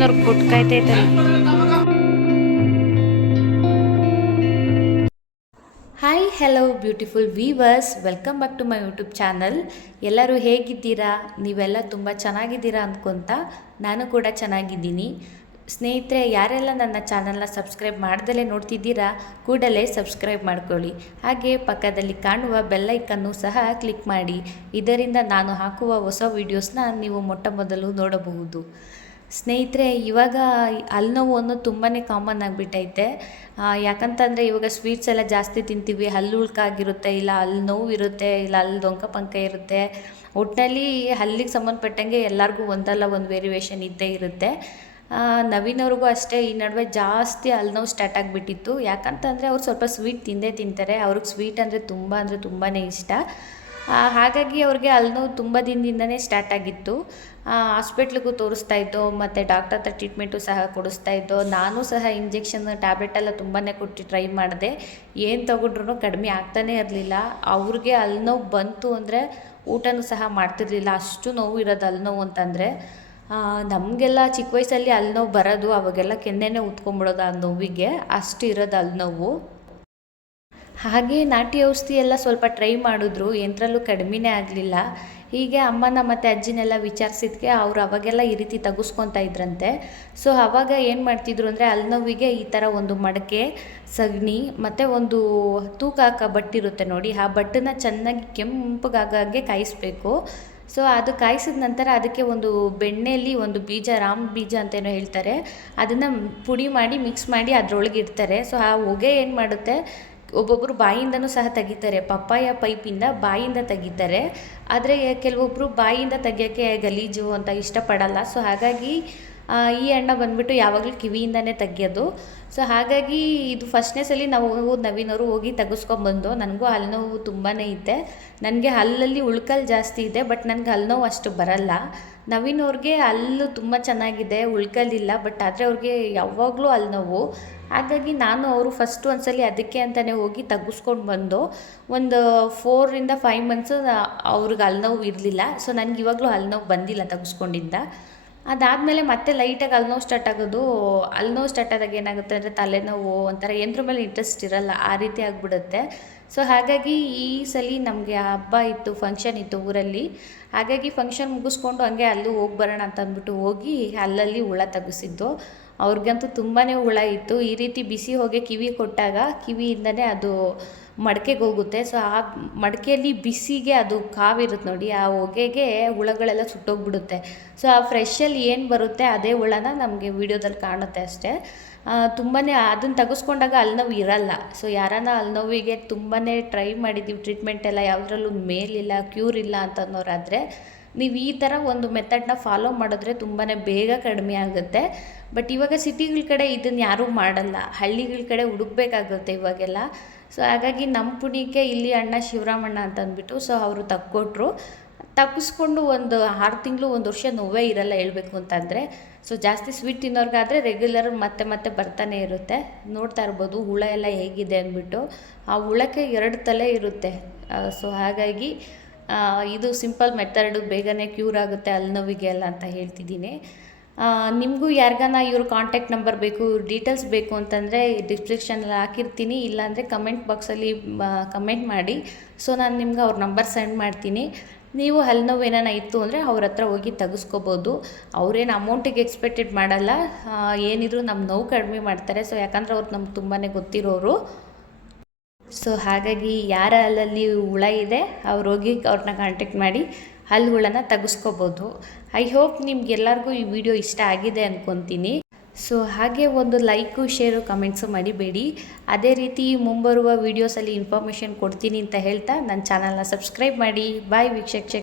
ನವಿನವ್ರಿಗೆ ಕೊಟ್ಟು ಕಾಯ್ತೈತಲ್ಲ. Hi hello beautiful viewers, welcome back to my YouTube channel. ಎಲ್ಲರೂ ಹೇಗಿದ್ದೀರಾ? ನೀವೆಲ್ಲ ತುಂಬ ಚೆನ್ನಾಗಿದ್ದೀರಾ ಅಂದ್ಕೊತ ನಾನು ಕೂಡ ಚೆನ್ನಾಗಿದ್ದೀನಿ. ಸ್ನೇಹಿತರೆ, ಯಾರೆಲ್ಲ ನನ್ನ ಚಾನಲ್ನ ಸಬ್ಸ್ಕ್ರೈಬ್ ಮಾಡ್ದಲೇ ನೋಡ್ತಿದ್ದೀರಾ ಕೂಡಲೇ ಸಬ್ಸ್ಕ್ರೈಬ್ ಮಾಡ್ಕೊಳ್ಳಿ. ಹಾಗೆ ಪಕ್ಕದಲ್ಲಿ ಕಾಣುವ ಬೆಲ್ಲೈಕನ್ನು ಸಹ ಕ್ಲಿಕ್ ಮಾಡಿ. ಇದರಿಂದ ನಾನು ಹಾಕುವ ಹೊಸ ವೀಡಿಯೋಸ್ನ ನೀವು ಮೊಟ್ಟ ಮೊದಲು ನೋಡಬಹುದು. ಸ್ನೇಹಿತರೆ, ಇವಾಗ ಹಲ್ಲುನೋವು ಅನ್ನೋದು ತುಂಬಾ ಕಾಮನ್ ಆಗಿಬಿಟ್ಟೈತೆ. ಯಾಕಂತಂದರೆ ಇವಾಗ ಸ್ವೀಟ್ಸ್ ಎಲ್ಲ ಜಾಸ್ತಿ ತಿಂತೀವಿ, ಹಲ್ಲು ಉಳ್ಕಾಗಿರುತ್ತೆ, ಇಲ್ಲ ಹಲ್ಲು ನೋವು ಇರುತ್ತೆ, ಇಲ್ಲ ಹಲ್ಲು ಡೊಂಕ ಪಂಕ ಇರುತ್ತೆ. ಒಟ್ಟಿನಲ್ಲಿ ಹಲ್ಲಿಗೆ ಸಂಬಂಧಪಟ್ಟಂಗೆ ಎಲ್ಲರಿಗೂ ಒಂದಲ್ಲ ಒಂದು ವೇರಿಯೇಷನ್ ಇದ್ದೇ ಇರುತ್ತೆ. ನವೀನವ್ರಿಗೂ ಅಷ್ಟೇ ಈ ನಡುವೆ ಜಾಸ್ತಿ ಹಲ್ಲು ನೋವು ಸ್ಟಾರ್ಟ್ ಆಗಿಬಿಟ್ಟಿತ್ತು. ಯಾಕಂತಂದರೆ ಅವ್ರು ಸ್ವಲ್ಪ ಸ್ವೀಟ್ ತಿಂತಾರೆ. ಅವ್ರಿಗೆ ಸ್ವೀಟ್ ಅಂದರೆ ತುಂಬಾ ಇಷ್ಟ. ಹಾಗಾಗಿ ಅವ್ರಿಗೆ ಹಲ್ಲು ನೋವು ತುಂಬ ದಿನದಿಂದನೇ ಸ್ಟಾರ್ಟ್ ಆಗಿತ್ತು. ಹಾಸ್ಪಿಟ್ಲಿಗೂ ತೋರಿಸ್ತಾಯಿದ್ದೋ, ಮತ್ತು ಡಾಕ್ಟರ್ ಹತ್ರ ಟ್ರೀಟ್ಮೆಂಟು ಸಹ ಕೊಡಿಸ್ತಾಯಿದ್ದೋ. ನಾನು ಸಹ ಇಂಜೆಕ್ಷನ್ ಟ್ಯಾಬ್ಲೆಟೆಲ್ಲ ತುಂಬಾ ಕೊಟ್ಟು ಟ್ರೈ ಮಾಡಿದೆ. ಏನು ತೊಗೊಂಡ್ರೂ ಕಡಿಮೆ ಆಗ್ತಾನೇ ಇರಲಿಲ್ಲ. ಅವ್ರಿಗೆ ಹಲ್ಲು ನೋವು ಬಂತು ಅಂದರೆ ಊಟನೂ ಸಹ ಮಾಡ್ತಿರ್ಲಿಲ್ಲ, ಅಷ್ಟು ನೋವು ಇರೋದು ಹಲ್ಲು ನೋವು ಅಂತಂದರೆ. ನಮಗೆಲ್ಲ ಚಿಕ್ಕ ವಯಸ್ಸಲ್ಲಿ ಹಲ್ಲು ನೋವು ಬರೋದು, ಅವಾಗೆಲ್ಲ ಕೆನ್ನೆನೇ ಉತ್ಕೊಂಡ್ಬಿಡೋದು ಆ ನೋವಿಗೆ, ಅಷ್ಟು ಇರೋದು ಹಲ್ಲು ನೋವು. ಹಾಗೆ ನಾಟಿ ಔಷಧಿ ಎಲ್ಲ ಸ್ವಲ್ಪ ಟ್ರೈ ಮಾಡಿದ್ರು, ಎಂಥರಲ್ಲೂ ಕಡಿಮೆನೇ ಆಗಲಿಲ್ಲ. ಹೀಗೆ ಅಮ್ಮನ ಮತ್ತು ಅಜ್ಜಿನೆಲ್ಲ ವಿಚಾರಿಸಿದ್ಕೆ ಅವ್ರು ಅವಾಗೆಲ್ಲ ಈ ರೀತಿ ತೆಗೆಸ್ಕೊತಾ ಇದ್ರಂತೆ. ಸೊ ಆವಾಗ ಏನು ಮಾಡ್ತಿದ್ರು ಅಂದರೆ ಹಲ್ಲು ನೋವಿಗೆ ಈ ಥರ ಒಂದು ಮಡಕೆ, ಸಗಣಿ ಮತ್ತು ಒಂದು ತೂಕ ಹಾಕೋ ಬಟ್ಟಿರುತ್ತೆ ನೋಡಿ, ಆ ಬಟ್ಟನ್ನ ಚೆನ್ನಾಗಿ ಕೆಂಪಗಾಗೆ ಕಾಯಿಸ್ಬೇಕು. ಸೊ ಅದು ಕಾಯಿಸಿದ ನಂತರ ಅದಕ್ಕೆ ಒಂದು ಬೆಣ್ಣೆಯಲ್ಲಿ ಒಂದು ಬೀಜ, ರಾಮ್ ಬೀಜ ಅಂತೇನೋ ಹೇಳ್ತಾರೆ, ಅದನ್ನು ಪುಡಿ ಮಾಡಿ ಮಿಕ್ಸ್ ಮಾಡಿ ಅದರೊಳಗೆ ಇಡ್ತಾರೆ. ಸೊ ಆ ಹೊಗೆ ಏನು ಮಾಡುತ್ತೆ, ಒಬ್ಬೊಬ್ಬರು ಬಾಯಿಂದನೂ ಸಹ ತೆಗಿತಾರೆ, ಪಪ್ಪಾಯ ಪೈಪಿಂದ ಬಾಯಿಂದ ತೆಗಿತಾರೆ. ಆದರೆ ಕೆಲವೊಬ್ಬರು ಬಾಯಿಂದ ತೆಗಿಯೋಕ್ಕೆ ಗಲೀಜು ಅಂತ ಇಷ್ಟಪಡಲ್ಲ. ಸೊ ಹಾಗಾಗಿ ಈ ಅಣ್ಣ ಬಂದುಬಿಟ್ಟು ಯಾವಾಗಲೂ ಕಿವಿಯಿಂದನೇ ತೆಗಿಯೋದು. ಸೊ ಹಾಗಾಗಿ ಇದು ಫಸ್ಟ್ನೇ ಸಲ ನಾವು ನವೀನವರು ಹೋಗಿ ತೆಗೆಸ್ಕೊಂಬಂದು. ನನಗೂ ಹಲ್ಲು ನೋವು ತುಂಬಾ ಇದೆ. ನನಗೆ ಹಲ್ಲಲ್ಲಿ ಉಳ್ಕಲ್ ಜಾಸ್ತಿ ಇದೆ, ಬಟ್ ನನಗೆ ಹಲ್ಲು ನೋವು ಅಷ್ಟು ಬರಲ್ಲ. ನವೀನವ್ರಿಗೆ ಹಲ್ಲು ತುಂಬ ಚೆನ್ನಾಗಿದೆ, ಉಳ್ಕಲಿಲ್ಲ, ಬಟ್ ಆದರೆ ಅವ್ರಿಗೆ ಯಾವಾಗಲೂ ಹಲ್ಲು ನೋವು. ಹಾಗಾಗಿ ನಾನು ಅವರು ಫಸ್ಟು ಒಂದ್ಸಲ ಅದಕ್ಕೆ ಅಂತಲೇ ಹೋಗಿ ತೆಗೆಸ್ಕೊಂಡು ಬಂದು ಒಂದು 4-5 ಮಂತ್ಸು ಅವ್ರಿಗೆ ಹಲ್ಲು ನೋವು ಇರಲಿಲ್ಲ. ಸೊ ನನಗೆ ಇವಾಗಲೂ ಹಲ್ಲು ನೋವು ಬಂದಿಲ್ಲ ತೆಗೆಸ್ಕೊಂಡಿದ್ದ. ಅದಾದಮೇಲೆ ಮತ್ತೆ ಲೈಟಾಗಿ ಹಲ್ಲು ನೋವು ಸ್ಟಾರ್ಟ್ ಆಗೋದು. ಹಲ್ಲು ನೋವು ಸ್ಟಾರ್ಟ್ ಆದಾಗ ಏನಾಗುತ್ತೆ ಅಂದರೆ ತಲೆನೋವು, ಒಂಥರ ಏನರ ಮೇಲೆ ಇಂಟ್ರೆಸ್ಟ್ ಇರಲ್ಲ, ಆ ರೀತಿ ಆಗಿಬಿಡುತ್ತೆ. ಸೊ ಹಾಗಾಗಿ ಈ ಸಲ ನಮಗೆ ಹಬ್ಬ ಇತ್ತು, ಫಂಕ್ಷನ್ ಇತ್ತು ಊರಲ್ಲಿ. ಹಾಗಾಗಿ ಫಂಕ್ಷನ್ ಮುಗಿಸ್ಕೊಂಡು ಹಂಗೆ ಅಲ್ಲೂ ಹೋಗಿ ಬರೋಣ ಅಂತ ಅಂದ್ಬಿಟ್ಟು ಹೋಗಿ ಹಲ್ಲಲ್ಲಿ ಹುಳ ತೆಗೆಸಿದ್ದು. ಅವ್ರಿಗಂತೂ ತುಂಬಾ ಹುಳ ಇತ್ತು. ಈ ರೀತಿ ಬಿಸಿ ಹೊಗೆ ಕಿವಿ ಕೊಟ್ಟಾಗ ಕಿವಿಯಿಂದನೇ ಅದು ಮಡಕೆಗೆ ಹೋಗುತ್ತೆ. ಸೊ ಆ ಮಡಕೆಯಲ್ಲಿ ಬಿಸಿಗೆ ಅದು ಕಾವಿರುತ್ತೆ ನೋಡಿ, ಆ ಹೊಗೆಗೆ ಹುಳಗಳೆಲ್ಲ ಸುಟ್ಟೋಗ್ಬಿಡುತ್ತೆ. ಸೊ ಆ ಫ್ರೆಶಲ್ಲಿ ಏನು ಬರುತ್ತೆ ಅದೇ ಹುಳನ ನಮಗೆ ವೀಡಿಯೋದಲ್ಲಿ ಕಾಣುತ್ತೆ ಅಷ್ಟೇ. ತುಂಬಾ ಅದನ್ನು ತೆಗೆಸ್ಕೊಂಡಾಗ ಹಲ್ಲು ನೋವು ಇರಲ್ಲ. ಸೊ ಯಾರನ್ನ ಹಲ್ಲು ನೋವಿಗೆ ತುಂಬಾ ಟ್ರೈ ಮಾಡಿದ್ದೀವಿ, ಟ್ರೀಟ್ಮೆಂಟ್ ಎಲ್ಲ ಯಾವುದ್ರಲ್ಲೂ ಮೇಲಿಲ್ಲ, ಕ್ಯೂರ್ ಇಲ್ಲ ಅಂತಂದವರಾದರೆ ನೀವು ಈ ಥರ ಒಂದು ಮೆಥಡ್ನ ಫಾಲೋ ಮಾಡಿದ್ರೆ ತುಂಬಾ ಬೇಗ ಕಡಿಮೆ ಆಗುತ್ತೆ. ಬಟ್ ಇವಾಗ ಸಿಟಿಗಳ ಕಡೆ ಇದನ್ನು ಯಾರೂ ಮಾಡಲ್ಲ, ಹಳ್ಳಿಗಳ ಕಡೆ ಹುಡುಕ್ಬೇಕಾಗುತ್ತೆ ಇವಾಗೆಲ್ಲ. ಸೊ ಹಾಗಾಗಿ ನಮ್ಮ ಪುಣ್ಯಕ್ಕೆ ಇಲ್ಲಿ ಅಣ್ಣ ಶಿವರಾಮಣ್ಣ ಅಂತ ಅಂದ್ಬಿಟ್ಟು, ಸೊ ಅವರು ತೆಗೆಸ್ಕೊಂಡು ಒಂದು 6 ತಿಂಗಳು 1 ವರ್ಷ ನೋವೇ ಇರಲ್ಲ ಹೇಳಬೇಕು ಅಂತಂದರೆ. ಸೊ ಜಾಸ್ತಿ ಸ್ವೀಟ್ ತಿನ್ನೋರ್ಗಾದರೆ ರೆಗ್ಯುಲರ್ ಮತ್ತೆ ಬರ್ತಾನೆ ಇರುತ್ತೆ. ನೋಡ್ತಾ ಇರ್ಬೋದು ಹುಳ ಎಲ್ಲ ಹೇಗಿದೆ ಅಂದ್ಬಿಟ್ಟು. ಆ ಹುಳಕ್ಕೆ 2 ತಲೆ ಇರುತ್ತೆ. ಸೊ ಹಾಗಾಗಿ ಇದು ಸಿಂಪಲ್ ಮೆಥಡು, ಬೇಗನೆ ಕ್ಯೂರ್ ಆಗುತ್ತೆ ಹಲ್ಲು ನೋವಿಗೆ ಎಲ್ಲ ಅಂತ ಹೇಳ್ತಿದ್ದೀನಿ. ನಿಮಗೂ ಯಾರಿಗಾನ ಇವ್ರ ಕಾಂಟ್ಯಾಕ್ಟ್ ನಂಬರ್ ಬೇಕು, ಇವ್ರ ಡೀಟೇಲ್ಸ್ ಬೇಕು ಅಂತಂದರೆ ಡಿಸ್ಕ್ರಿಪ್ಷನಲ್ಲಿ ಹಾಕಿರ್ತೀನಿ, ಇಲ್ಲಾಂದರೆ ಕಮೆಂಟ್ ಬಾಕ್ಸಲ್ಲಿ ಕಮೆಂಟ್ ಮಾಡಿ. ಸೊ ನಾನು ನಿಮ್ಗೆ ಅವ್ರ ನಂಬರ್ ಸೆಂಡ್ ಮಾಡ್ತೀನಿ. ನೀವು ಹಲ್ಲು ನೋವು ಏನಾನ ಇತ್ತು ಅಂದರೆ ಅವ್ರ ಹತ್ರ ಹೋಗಿ ತೆಗೆಸ್ಕೋಬೋದು. ಅವ್ರೇನು ಅಮೌಂಟಿಗೆ ಎಕ್ಸ್ಪೆಕ್ಟೆಡ್ ಮಾಡಲ್ಲ, ಏನಿದ್ರು ನಮ್ಮ ನೋವು ಕಡಿಮೆ ಮಾಡ್ತಾರೆ. ಸೊ ಯಾಕಂದರೆ ಅವ್ರು ನಮ್ಗೆ ತುಂಬಾ ಗೊತ್ತಿರೋರು. ಸೊ ಹಾಗಾಗಿ ಯಾರ ಹಲ್ಲಲ್ಲಿ ಹುಳ ಇದೆ ಅವ್ರು ಹೋಗಿ ಅವ್ರನ್ನ ಕಾಂಟ್ಯಾಕ್ಟ್ ಮಾಡಿ ಹಲ್ಲು ಹುಳನ ತೆಗೆಸ್ಕೋಬೋದು. ಐ ಹೋಪ್ ನಿಮ್ಗೆಲ್ಲರಿಗೂ ಈ ವಿಡಿಯೋ ಇಷ್ಟ ಆಗಿದೆ ಅಂದ್ಕೊತೀನಿ. ಸೊ ಹಾಗೆ ಒಂದು ಲೈಕು, ಶೇರು, ಕಮೆಂಟ್ಸು ಮರಿಬೇಡಿ. ಅದೇ ರೀತಿ ಮುಂಬರುವ ವೀಡಿಯೋಸಲ್ಲಿ ಇನ್ಫಾರ್ಮೇಷನ್ ಕೊಡ್ತೀನಿ ಅಂತ ಹೇಳ್ತಾ ನನ್ನ ಚಾನಲ್ನ ಸಬ್ಸ್ಕ್ರೈಬ್ ಮಾಡಿ. ಬಾಯ್ ವೀಕ್ಷಕ.